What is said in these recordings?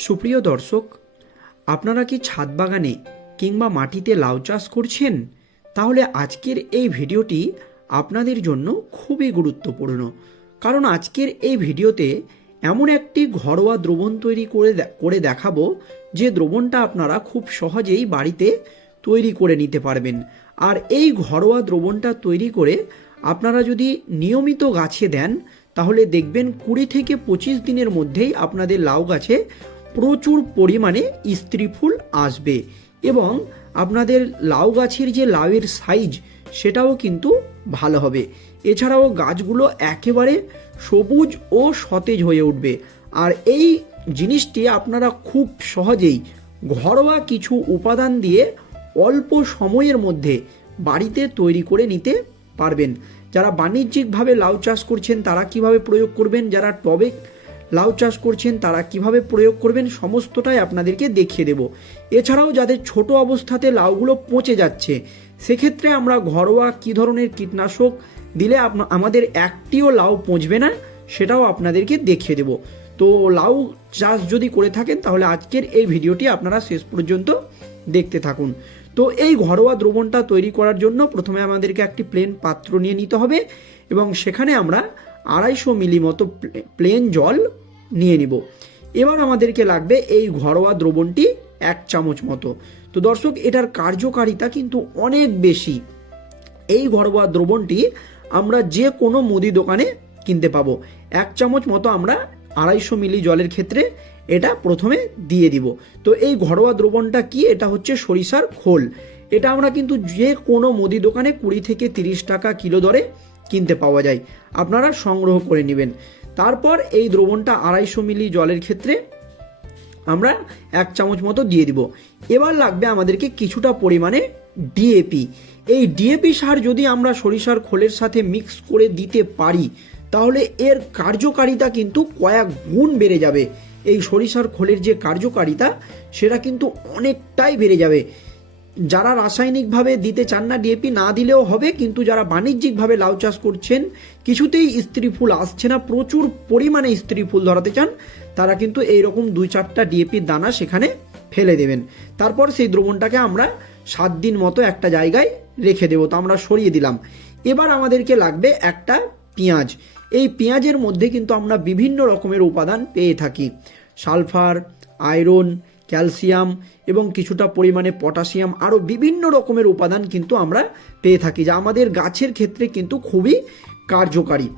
সুপ্রিয় দর্শক, আপনারা কি ছাদ বাগানে কিংবা মাটিতে লাউ চাষ করছেন? তাহলে আজকের এই ভিডিওটি আপনাদের জন্য খুবই গুরুত্বপূর্ণ। কারণ আজকের এই ভিডিওতে এমন একটি ঘরোয়া দ্রবণ তৈরি করে করে দেখাবো, যে দ্রবণটা আপনারা খুব সহজেই বাড়িতে তৈরি করে নিতে পারবেন। আর এই ঘরোয়া দ্রবণটা তৈরি করে আপনারা যদি নিয়মিত গাছে দেন, তাহলে দেখবেন কুড়ি থেকে পঁচিশ দিনের মধ্যেই আপনাদের লাউ গাছে প্রচুর পরিমাণে স্ত্রী ফুল আসবে এবং আপনাদের লাউ গাছের যে লাউয়ের সাইজ, সেটাও কিন্তু ভালো হবে। এছাড়াও গাছগুলো একেবারে সবুজ ও সতেজ হয়ে উঠবে। আর এই জিনিসটি আপনারা খুব সহজেই ঘরোয়া কিছু উপাদান দিয়ে অল্প সময়ের মধ্যে বাড়িতে তৈরি করে নিতে পারবেন। যারা বাণিজ্যিকভাবে লাউ চাষ করছেন, তারা কীভাবে প্রয়োগ করবেন? যারা টবে লাউ চাষ করছেন, তারা কীভাবে প্রয়োগ করবেন সমস্তটাই আপনাদেরকে দেখিয়ে দেব। এছাড়াও যাদের ছোট অবস্থাতে লাউগুলো পচে যাচ্ছে, সেক্ষেত্রে আমরা ঘরোয়া কী ধরনের কীটনাশক দিলে আমাদের একটিও লাউ পচবে না, সেটাও আপনাদেরকে দেখিয়ে দেব। তো লাউ চাষ যদি করে থাকেন, তাহলে আজকের এই ভিডিওটি আপনারা শেষ পর্যন্ত দেখতে থাকুন। তো এই ঘরোয়া দ্রবণটা তৈরি করার জন্য প্রথমে আমাদেরকে একটি প্লেন পাত্র নিয়ে নিতে হবে এবং সেখানে আমরা আড়াইশো মিলি মতো প্লে- প্লেন জল নিয়ে নিব। এবার আমাদেরকে লাগবে এই ঘরোয়া দ্রবণটি এক চামচ মতো। তো দর্শক, এটার কার্যকারিতা কিন্তু অনেক বেশি। এই ঘরোয়া দ্রবণটি আমরা যে কোনো মুদি দোকানে কিনতে পাবো। এক চামচ মতো আমরা আড়াইশো মিলি জলের ক্ষেত্রে এটা প্রথমে দিয়ে দিব। তো এই ঘরোয়া দ্রবণটা কি? এটা হচ্ছে সরিষার খোল। এটা আমরা কিন্তু যে কোনো মুদি দোকানে কুড়ি থেকে তিরিশ টাকা কিলো দরে কিনতে পাওয়া যায়। আপনারা সংগ্রহ করে নেবেন। তারপর এই দ্রবণটা আড়াইশো মিলি জলের ক্ষেত্রে আমরা এক চামচ মতো দিয়ে দিব। এবার লাগবে আমাদেরকে কিছুটা পরিমাণে ডিএপি এই ডিএপি সার যদি আমরা সরিষার খোলের সাথে মিক্স করে দিতে পারি, তাহলে এর কার্যকারিতা কিন্তু কয়েক গুণ বেড়ে যাবে। এই সরিষার খোলের যে কার্যকারিতা, সেটা কিন্তু অনেকটাই বেড়ে যাবে। যারা রাসায়নিকভাবে দিতে চান না ডিএপি না দিলেও হবে, কিন্তু যারা বাণিজ্যিকভাবে লাউ চাষ করছেন, কিছুতেই স্ত্রী ফুল আসছে না, প্রচুর পরিমাণে স্ত্রী ফুল ধরাতে চান, তারা কিন্তু এইরকম দুই চারটা ডিএপির দানা সেখানে ফেলে দেবেন। তারপর সেই দ্রবণটাকে আমরা সাত দিন মতো একটা জায়গায় রেখে দেবো, তো আমরা সরিয়ে দিলাম। এবার আমাদেরকে লাগবে একটা পেঁয়াজ। এই পেঁয়াজের মধ্যে কিন্তু আমরা বিভিন্ন রকমের উপাদান পেয়ে থাকি। সালফার, আয়রন ক্যালসিয়াম এবং কিছুটা পরিমাণে পটাশিয়াম আরও বিভিন্ন রকমের উপাদান কিন্তু আমরা পেয়ে থাকি, যা আমাদের গাছের ক্ষেত্রে কিন্তু খুবই কার্যকারী।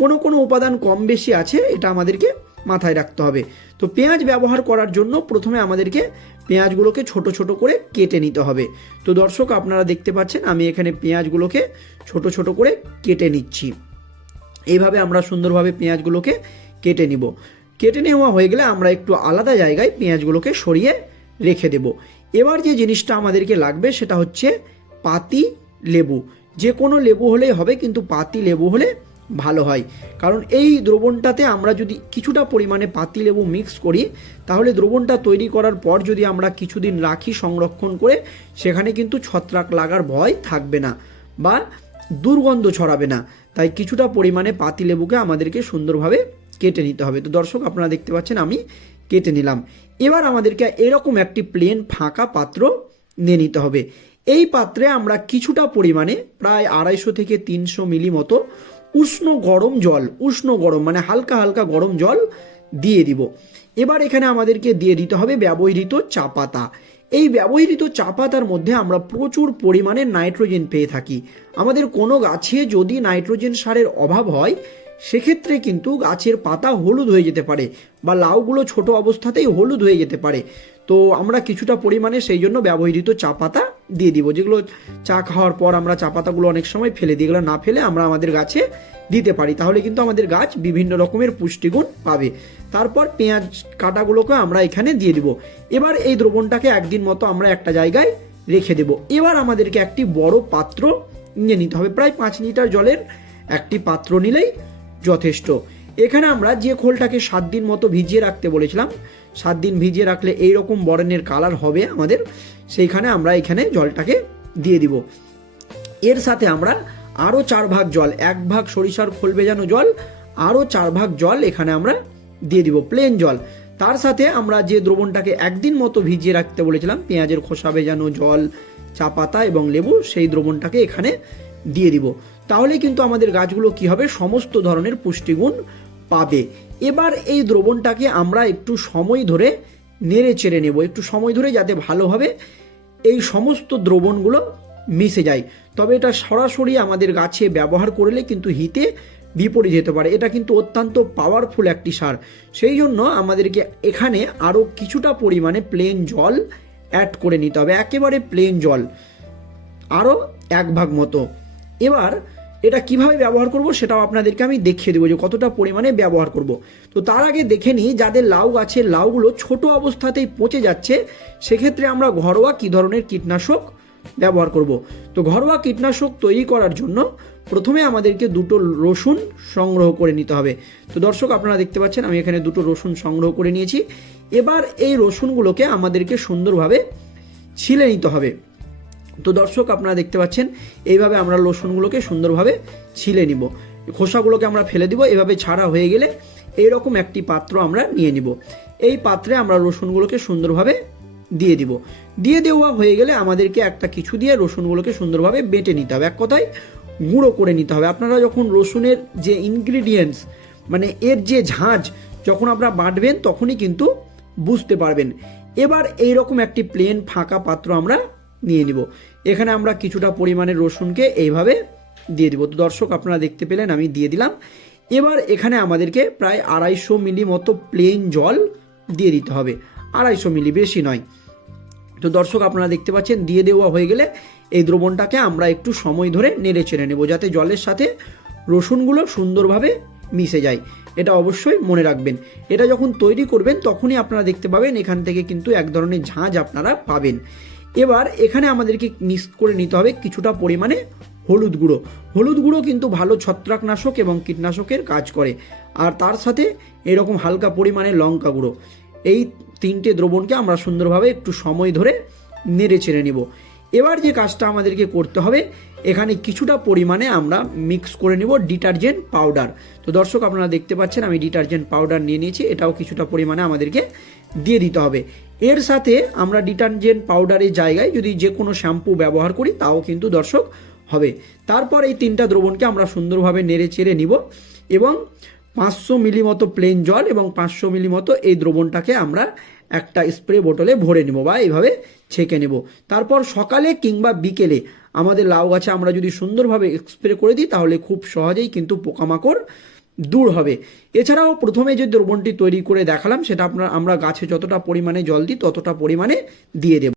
কোনো কোনো উপাদান কম বেশি আছে, এটা আমাদেরকে মাথায় রাখতে হবে। তো পেঁয়াজ ব্যবহার করার জন্য প্রথমে আমাদেরকে পেঁয়াজগুলোকে ছোট ছোট করে কেটে নিতে হবে। তো দর্শক, আপনারা দেখতে পাচ্ছেন, আমি এখানে পেঁয়াজগুলোকে ছোট ছোট করে কেটে নিচ্ছি। এইভাবে আমরা সুন্দরভাবে পেঁয়াজগুলোকে কেটে নিব। কেটে নেওয়া হয়ে গেলে আমরা একটু আলাদা জায়গায় পেঁয়াজগুলোকে সরিয়ে রেখে দেব। এবার যে জিনিসটা আমাদেরকে লাগবে সেটা হচ্ছে পাতি লেবু। যে কোনো লেবু হলেই হবে, কিন্তু পাতি লেবু হলে ভালো হয়। কারণ এই দ্রবণটাতে আমরা যদি কিছুটা পরিমাণে পাতি লেবু মিক্স করি, তাহলে দ্রবণটা তৈরি করার পর যদি আমরা কিছুদিন রাখি সংরক্ষণ করে, সেখানে কিন্তু ছত্রাক লাগার ভয় থাকবে না বা দুর্গন্ধ ছড়াবে না। তাই কিছুটা পরিমাণে পাতি লেবুকে আমাদেরকে সুন্দরভাবে কেটে নিতে হবে। তো দর্শক, আপনারা দেখতে পাচ্ছেন, আমি কেটে নিলাম। এবার আমাদেরকে এরকম একটি প্লেন ফাঁকা পাত্র নিয়ে নিতে হবে। এই পাত্রে আমরা কিছুটা পরিমাণে প্রায় আড়াইশো থেকে তিনশো মিলি মতো উষ্ণ গরম জল, উষ্ণ গরম মানে হালকা হালকা গরম জল দিয়ে দিব। এবার এখানে আমাদেরকে দিয়ে দিতে হবে ব্যবহৃত চা পাতা। এই ব্যবহৃত চা পাতার মধ্যে আমরা প্রচুর পরিমাণে নাইট্রোজেন পেয়ে থাকি। আমাদের কোনো গাছে যদি নাইট্রোজেন সারের অভাব হয় সেক্ষেত্রে কিন্তু গাছের পাতা হলুদ হয়ে যেতে পারে বা লাউগুলো ছোট অবস্থাতেই হলুদ হয়ে যেতে পারে। তো আমরা কিছুটা পরিমাণে সেই জন্য ব্যবহৃত চা পাতা দিয়ে দিব, যেগুলো চা খাওয়ার পর আমরা চা পাতাগুলো অনেক সময় ফেলে দিই, এগুলো না ফেলে আমরা আমাদের গাছে দিতে পারি। তাহলে কিন্তু আমাদের গাছ বিভিন্ন রকমের পুষ্টিগুণ পাবে। তারপর পেঁয়াজ কাটাগুলোকে আমরা এখানে দিয়ে দিব। এবার এই দ্রবণটাকে একদিন মতো আমরা একটা জায়গায় রেখে দেব। এবার আমাদেরকে একটি বড় পাত্র নিয়ে নিতে হবে। প্রায় পাঁচ লিটার জলের একটি পাত্র নিলেই যথেষ্ট। এখানে আমরা যে খোলটাকে সাত দিন মতো ভিজিয়ে রাখতে বলেছিলাম, সাত দিন ভিজিয়ে রাখলে এই রকম বরণের কালার হবে আমাদের, সেইখানে আমরা এখানে জলটাকে দিয়ে দিব। এর সাথে আমরা আরও চার ভাগ জল, এক ভাগ সরিষার খোল ভেজানো জল, আরও চার ভাগ জল এখানে আমরা দিয়ে দিব প্লেন জল। তার সাথে আমরা যে দ্রবণটাকে একদিন মতো ভিজিয়ে রাখতে বলেছিলাম, পেঁয়াজের খোসা ভেজানো জল, চা পাতা এবং লেবু, সেই দ্রবণটাকে এখানে দিয়ে দিব। তাহলে কিন্তু আমাদের গাছগুলো কি হবে? সমস্ত ধরনের পুষ্টিগুণ পাবে। এবার এই দ্রবণটাকে আমরা একটু সময় ধরে নেড়ে চেড়ে নেব। একটু সময় ধরে যাতে ভালোভাবে এই সমস্ত দ্রবণগুলো মিশে যায়। তবে এটা সরাসরি আমাদের গাছে ব্যবহার করলে কিন্তু হিতে বিপরীত যেতে পারে। এটা কিন্তু অত্যন্ত পাওয়ারফুল একটি সার। সেই জন্য আমাদেরকে এখানে আরও কিছুটা পরিমাণে প্লেন জল অ্যাড করে নিতে হবে। একেবারে প্লেন জল। আরও এক ভাগ মতো। এবার এটা কীভাবে ব্যবহার করব সেটাও আপনাদেরকে আমি দেখিয়ে দেবো যে কতটা পরিমাণে ব্যবহার করব। তো তার আগে দেখে নিই, যাদের লাউ গাছের লাউগুলো ছোট অবস্থাতেই পচে যাচ্ছে, সেক্ষেত্রে আমরা ঘরোয়া কী ধরনের কীটনাশক ব্যবহার করব। তো ঘরোয়া কীটনাশক তৈরি করার জন্য প্রথমে আমাদেরকে দুটো রসুন সংগ্রহ করে নিতে হবে। তো দর্শক, আপনারা দেখতে পাচ্ছেন আমি এখানে দুটো রসুন সংগ্রহ করে নিয়েছি। এবার এই রসুনগুলোকে আমাদেরকে সুন্দরভাবে ছিলে নিতে হবে। তো দর্শক, আপনারা দেখতে পাচ্ছেন, এইভাবে আমরা রসুনগুলোকে সুন্দরভাবে ছিলে নিব। খোসাগুলোকে আমরা ফেলে দিব, এভাবে ছাড়া হয়ে গেলে এইরকম একটি পাত্র আমরা নিয়ে নিব। এই পাত্রে আমরা রসুনগুলোকে সুন্দরভাবে দিয়ে দিব। দিয়ে দেওয়া হয়ে গেলে আমাদেরকে একটা কিছু দিয়ে রসুনগুলোকে সুন্দরভাবে বেটে নিতে হবে। এক কথায় গুঁড়ো করে নিতে হবে। আপনারা যখন রসুনের যে ইনগ্রিডিয়েন্টস মানে এর যে ঝাঁঝ যখন আপনারা বাটবেন, তখনই কিন্তু বুঝতে পারবেন। এবার এই রকম একটি প্লেন ফাঁকা পাত্র আমরা নিয়ে নিব। এখানে আমরা কিছুটা পরিমাণে রসুনকে এইভাবে দিয়ে দিব। তো দর্শক, আপনারা দেখতে পেলেন, আমি দিয়ে দিলাম। এবার এখানে আমাদেরকে প্রায় আড়াইশো মিলি মতো প্লেন জল দিয়ে দিতে হবে। আড়াইশো মিলি, বেশি নয়। তো দর্শক, আপনারা দেখতে পাচ্ছেন, দিয়ে দেওয়া হয়ে গেলে এই দ্রবণটাকে আমরা একটু সময় ধরে নেড়ে চেড়ে নেব, যাতে জলের সাথে রসুনগুলো সুন্দরভাবে মিশে যায়। এটা অবশ্যই মনে রাখবেন। এটা যখন তৈরি করবেন, তখনই আপনারা দেখতে পাবেন, এখান থেকে কিন্তু এক ধরনের ঝাঁঝ আপনারা পাবেন। এবার এখানে আমাদেরকে মিক্স করে নিতে হবে কিছুটা পরিমাণে হলুদ গুঁড়ো। হলুদ গুঁড়ো কিন্তু ভালো ছত্রাকনাশক এবং কীটনাশকের কাজ করে। আর তার সাথে এরকম হালকা পরিমাণে লঙ্কা গুঁড়ো। এই তিনটে দ্রবণকে আমরা সুন্দরভাবে একটু সময় ধরে নেড়ে ছেড়ে নিব। এবার যে কাজটা আমাদেরকে করতে হবে, এখানে কিছুটা পরিমাণে আমরা মিক্স করে নিব ডিটারজেন্ট পাউডার। তো দর্শক, আপনারা দেখতে পাচ্ছেন আমি ডিটারজেন্ট পাউডার নিয়ে নিয়েছি, এটাও কিছুটা পরিমাণে আমাদেরকে দিয়ে দিতে হবে। এর সাথে আমরা ডিটারজেন্ট পাউডারের জায়গায় যদি যে কোনো শ্যাম্পু ব্যবহার করি, তাও কিন্তু দর্শক হবে। তারপর এই তিনটা দ্রবণকে আমরা সুন্দরভাবে নেড়ে চেড়ে নিব এবং পাঁচশো মিলি মতো প্লেন জল এবং পাঁচশো মিলি মতো এই দ্রবণটাকে আমরা একটা স্প্রে বোতলে ভরে নেব বা এইভাবে ছেঁকে নেব। তারপর সকালে কিংবা বিকেলে আমাদের লাউ গাছে আমরা যদি সুন্দরভাবে স্প্রে করে দিই, তাহলে খুব সহজেই কিন্তু পোকামাকড় দূর হবে। এছাড়াও প্রথমে যে দ্রবণটি তৈরি করে দেখালাম, সেটা আপনার, আমরা গাছে যতটা পরিমাণে জল দিই, ততটা পরিমাণে দিয়ে দেব।